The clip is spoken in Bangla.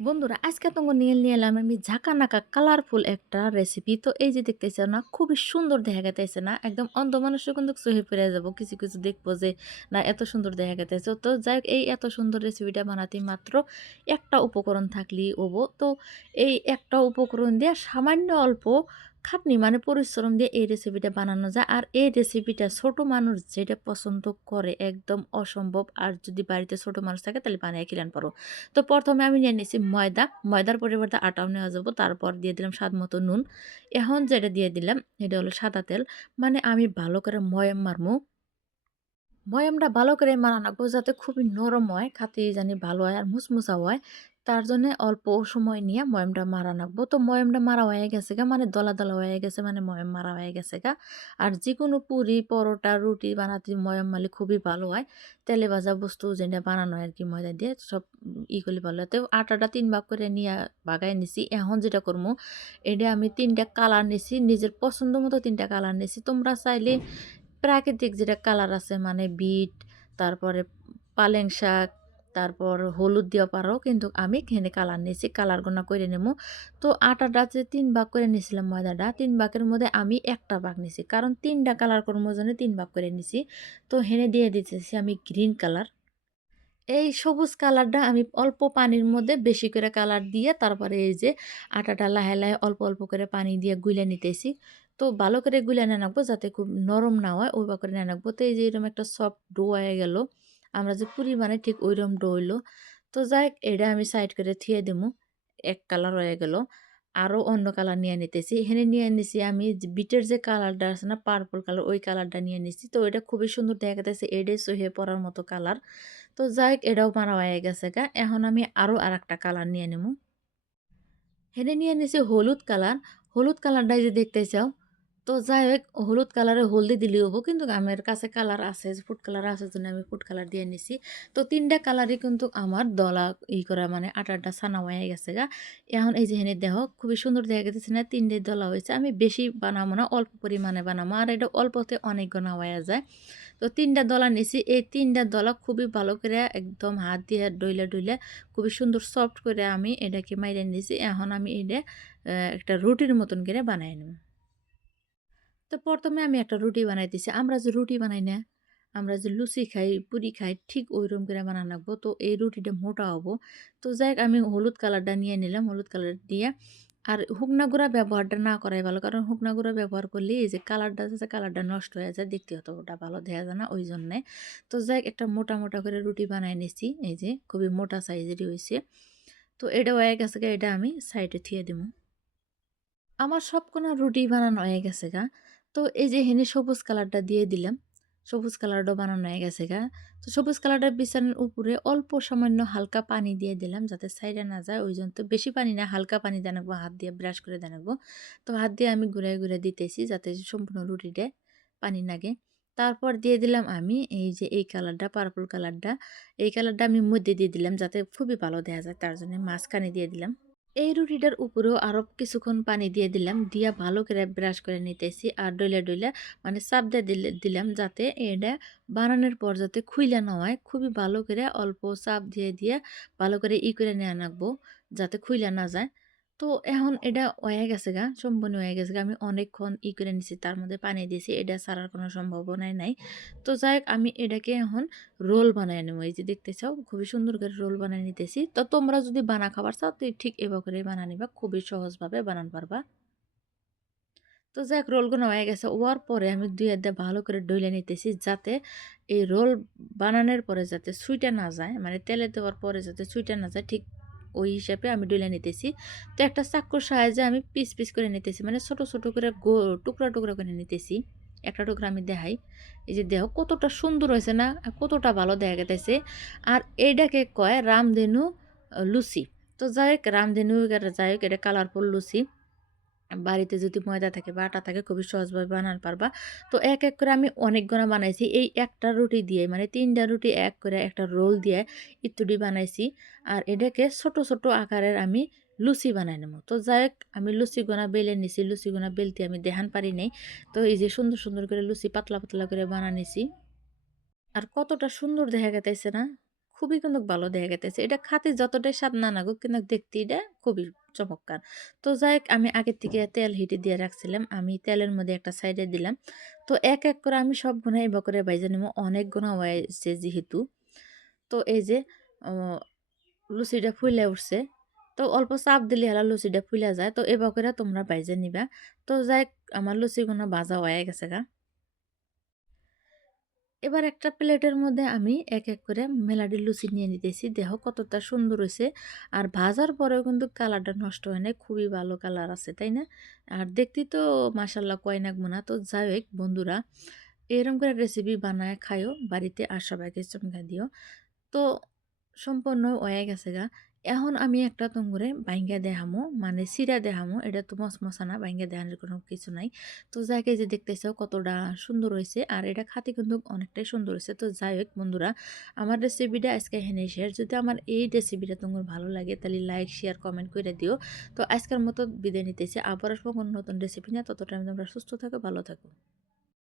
বন্ধুরা আজকে তোমাকে নিয়ে এলাম আমি ঝাঁকানাকা কালারফুল একটা রেসিপি। তো এই যে দেখতেছে না, খুবই সুন্দর দেখা গেতেছে না, একদম অন্ধ মানুষও কিন্তু চোখে পড়ে যাব কিছু কিছু দেখবো যে না এত সুন্দর দেখা গেতেছে। তো যাই হোক, এই এত সুন্দর রেসিপিটা বানাতে মাত্র একটা উপকরণ থাকলেই হবো। তো এই একটা উপকরণ দিয়ে সামান্য অল্প খাটনি মানে পরিশ্রম দিয়ে এই রেসিপিটা বানানো যায়। আর এই রেসিপিটা ছোট মানুষ যেটা পছন্দ করে একদম অসম্ভব। আর যদি বাড়িতে ছোট মানুষ থাকে তাহলে বানিয়ে খেলেন পারো। তো প্রথমে আমি নিয়ে নিছি ময়দা, ময়দার পরিবর্তে আটাও নেওয়া যাবো। তারপর দিয়ে দিলাম স্বাদমতো নুন। এখন যেটা দিয়ে দিলাম এটা হলো সাদা তেল। মানে আমি ভালো করে ময়াম মারমু। ময়ামটা ভালো করে মারা রাখবো যাতে খুবই নরম হয়, খাতে জানি ভালো হয় আর মুচমুচা হয়। তার জন্যে অল্প সময় নিয়ে ময়ামটা মারা রাখবো। তো ময়ামটা মারা হয়ে গেছে গা, মানে দলা দলা হয়ে গেছে, মানে ময়াম মারা হয়ে গেছে গা। আর যেকোনো পুরি, পরোটা, রুটি বানাতে ময়াম মারলে খুবই ভালো হয়। তেলে ভাজা বস্তু যেটা বানানো হয় আর কি ময়দা দিয়ে সব করলে ভালো হয়। তো আটাটা ৩ ভাগ করে নিয়ে বাগায় নিছি। এখন যেটা করবো, এটা আমি ৩টা কালার নিছি, নিজের পছন্দ মতো ৩টা কালার নিছি। তোমরা চাইলে প্রাকৃতিক যেটা কালার আছে মানে বিট, তারপরে পালেং শাক, তারপর হলুদ দিয়েও পারো, কিন্তু আমি এখানে কালার নিয়েছি, কালার গোনা করে নেবো। তো আটাটা যে ৩ ভাগ করে নিয়েছিলাম ময়দাটা, ৩ ভাগের মধ্যে আমি ১টা ভাগ নিছি, কারণ ৩টা কালার করবো জন্য ৩ ভাগ করে নিছি। তো হেনে দিয়ে দিতেছি আমি গ্রিন কালার। এই সবুজ কালারটা আমি অল্প পানির মধ্যে বেশি করে কালার দিয়ে তারপরে এই যে আটাটা লাহে লাহে অল্প অল্প করে পানি দিয়ে গুলে নিতেছি। তো ভালো করে গুলে নিয়ে রাখবো যাতে খুব নরম না হয়, ওইভাবে করে নিয়ে রাখবো। তো এই যে এরকম একটা সফট ডো হয়ে গেল, আমরা যে পুরি বানাই ঠিক ওইরকম ডো হইলো। তো যাই হোক, এটা আমি সাইড করে থিয়ে দেবো। এক কালার হয়ে গেল। আরও অন্য কালার নিয়ে নিতেছি। এখানে নিয়ে নিছি আমি যে বিটের যে কালারটা আছে না, পার্পল কালার, ওই কালারটা নিয়ে নিছি। তো এটা খুবই সুন্দর দেখা যাইতেছে, এটাই সহিয়ে পড়ার মতো কালার। তো যাই হোক, এটাও মারা হয়ে গেছে গা। এখন আমি আরও আরেকটা কালার নিয়ে নেবো। হেনে নিয়ে নিছি হলুদ কালার। হলুদ কালারটাই যে দেখতে চাও। তো যাই হোক, হলুদ কালারে হলদি দিলেই হবো, কিন্তু আমার কাছে কালার আছে, ফুড কালার আছে জন্য আমি ফুড কালার দিয়ে নিছি। তো ৩টা কালারই কিন্তু আমার দলা করা মানে আটাটা ছানা হয়ে গেছে গা। এখন এই যে হেনে দেখো খুবই সুন্দর দেখা গেছে না, ৩টে দলা হয়েছে। আমি বেশি বানাবো না, অল্প পরিমাণে বানাবো, আর এটা অল্পতে অনেক গোনা হয়ে যায়। তো ৩টা দলা নিছি। এই ৩টা দলা খুবই ভালো করে একদম হাত দিয়ে ডইলা ডইলা খুবই সুন্দর সফট করে আমি এটাকে মাইরে নিছি। এখন আমি এটা একটা রুটির মতন করে বানাই নেব। তো প্রথমে আমি একটা রুটি বানাইতেছি। আমরা যে রুটি বানাই না, আমরা যে লুচি খাই, পুরি খাই, ঠিক ওইরকম করে বানানো লাগবো। তো এই রুটিটা মোটা হবো। তো যাই হোক, আমি হলুদ কালারটা নিয়ে নিলাম, হলুদ কালার দিয়ে। আর শুকনা গুঁড়া ব্যবহারটা না করাই ভালো, কারণ শুকনা গুঁড়া ব্যবহার করলে এই যে কালারটা আছে, কালারটা নষ্ট হয়ে যায়, দেখতে অতটা ভালো দেখা যায় না, ওই জন্যে। তো যাই হোক, একটা মোটা মোটা করে রুটি বানাই নিছি। এই যে খুবই মোটা সাইজেরই হয়েছে। তো এটা হয়ে গেছে গা, এটা আমি সাইডে থিয়ে দিব। আমার সবকটা রুটি বানানো হয়ে গেছে গা। তো এই যে হেনে সবুজ কালারটা দিয়ে দিলাম। সবুজ কালারটাও বানানো হয়ে গেছে গা। তো সবুজ কালারটা বিছানার উপরে অল্প সামান্য হালকা পানি দিয়ে দিলাম যাতে ছাইড়া না যায়। ওইজন্য তো বেশি পানি না, হালকা পানি দিয়ে রাখবো, হাত দিয়ে ব্রাশ করে দিয়ে রাখবো। তো হাত দিয়ে আমি ঘুরায় ঘুরায় দিতেছি যাতে সম্পূর্ণ রুটিটায় পানি লাগে। তারপর দিয়ে দিলাম আমি এই যে এই কালারটা, পার্পল কালারটা। এই কালারটা আমি মধ্যে দিয়ে দিলাম যাতে খুবই ভালো দেখা যায়, তার জন্য মাঝখানে দিয়ে দিলাম। এই রুটিটার উপরেও আরো কিছুক্ষণ পানি দিয়ে দিলাম, দিয়া ভালো করে ব্রাশ করে নিতেছি। আর ডইলা ডইলা মানে চাপ দিয়ে দিলাম যাতে এটা বানানোর পর যাতে খুইলা না হয়, খুবই ভালো করে অল্প চাপ দিয়ে দিয়ে ভালো করে করে নেওয়া রাখবো যাতে খুইলা না যায়। তো এখন এটা হয়ে গেছে গা, সম্পূর্ণ হয়ে গেছে গা। আমি অনেকক্ষণ করে নিছি, তার মধ্যে পানি দিয়েছি, এটা ছাড়ার কোনো সম্ভাবনাই নাই। তো যাই হোক, আমি এটাকে এখন রোল বানায় নেবো। এই যে দেখতে চাও খুবই সুন্দর করে রোল বানায় নিতেছি। তো তোমরা যদি বানা খাবার চাও তো ঠিক এভাবে করে বানা নিবা, খুবই সহজভাবে বানান পারবা। তো যাই হোক, রোলগুলো হয়ে গেছে, হওয়ার পরে আমি দুই হাত দিয়ে ভালো করে ডইলে নিতেছি যাতে এই রোল বানানোর পরে যাতে ছুঁইটা না যায়, মানে তেলে দেওয়ার পরে যাতে ছুঁইটা না যায়, ঠিক ওই হিসাবে আমি ডইলে নিতেছি। তো একটা চাকুর সাহায্যে আমি পিস পিস করে নিতেছি, মানে ছোট ছোট করে টুকরা টুকরা করে নিতেছি। একটা টুকরা আমি দেখাই। এই যে দেখো কতটা সুন্দর হয়েছে না, আর কতটা ভালো দেখা গেতেছে। আর এইটাকে কয় রামধেনু লুচি। তো যাই হোক, রামধেনু যাই হোক, এটা কালারফুল লুচি। বাড়িতে যদি ময়দা থাকে বা আটা থাকে খুবই সহজভাবে বানাতে পারবা। তো এক এক করে আমি অনেকগুলো বানাইছি এই একটা রুটি দিয়ে, মানে ৩টা রুটি এক করে একটা রোল দিয়ে ইত্যাদি বানাইছি। আর এটাকে ছোট ছোট আকারের আমি লুচি বানাই নেবো। তো যাই হোক, আমি লুচিগুনা বেলে নিছি, লুচিগুনা বেলতে আমি দেখান পারি নাই। তো এই যে সুন্দর সুন্দর করে লুচি পাতলা পাতলা করে বানা নিছি। আর কতটা সুন্দর দেখা গেতেছে না, খুবই কিন্তু ভালো দেখা যাইতেছে। এটা খাতে যতটাই স্বাদ না লাগুক কিন্তু দেখতে এটা খুবই চমৎকার। তো যাই হোক আমি আগের থেকে তেল হিটে দিয়ে রাখছিলাম। আমি তেলের মধ্যে একটা সাইডে দিলাম। তো এক করে আমি সবগুনা এবার করে ভাইজা নিবো। অনেকগুনা হয়েছে যেহেতু। তো এই যে অ লুচিটা ফুইলা উঠছে। তো অল্প চাপ দিলে হালা লুচিটা ফুইলা যায়। তো এবার করে তোমরা ভাইজা নিবা। তো যাই হোক আমার লুচিগুনা ভাজা হয়ে গেছে গা। এবার একটা প্লেটের মধ্যে আমি এক করে মেলাডি লুচি নিয়ে নিতেছি। দেখো কতটা সুন্দর হইছে। আর ভাজার পরেও কিন্তু কালারটা নষ্ট হয় নাই। খুবই ভালো কালার আছে, তাই না? আর দেখতেই তো মাশাআল্লাহ কয় নাগবো না। তো যাই হোক বন্ধুরা, এরকম করে রেসিপি বানায় খাইও বাড়িতে আর সবাইকে চমকে দিও। তো সম্পূর্ণ হয়ে গেছে গা। এখন আমি একটা তুমগরে বাইঙ্গা দেখামু, মানে চিরা দেখামু। এটা তো মচমচা না, বাইঙ্গা দেখানোর কোনো কিছু নাই। তো যাকে যে দেখতেছো কতটা সুন্দর হইছে আর এটা খাতে কিন্তু অনেকটাই সুন্দর হইছে। তো যাই হোক বন্ধুরা, আমার রেসিপিটা আজকে এখানেই শেষ। যদি আমার এই রেসিপিটা তোমার ভালো লাগে তাহলে লাইক, শেয়ার, কমেন্ট কইরা দিও। তো আজকের মতো বিদায় নিতেছি। আবার আসবো কোনো নতুন রেসিপি নিয়ে। ততটা আমি তোমরা সুস্থ থাকো, ভালো থাকো।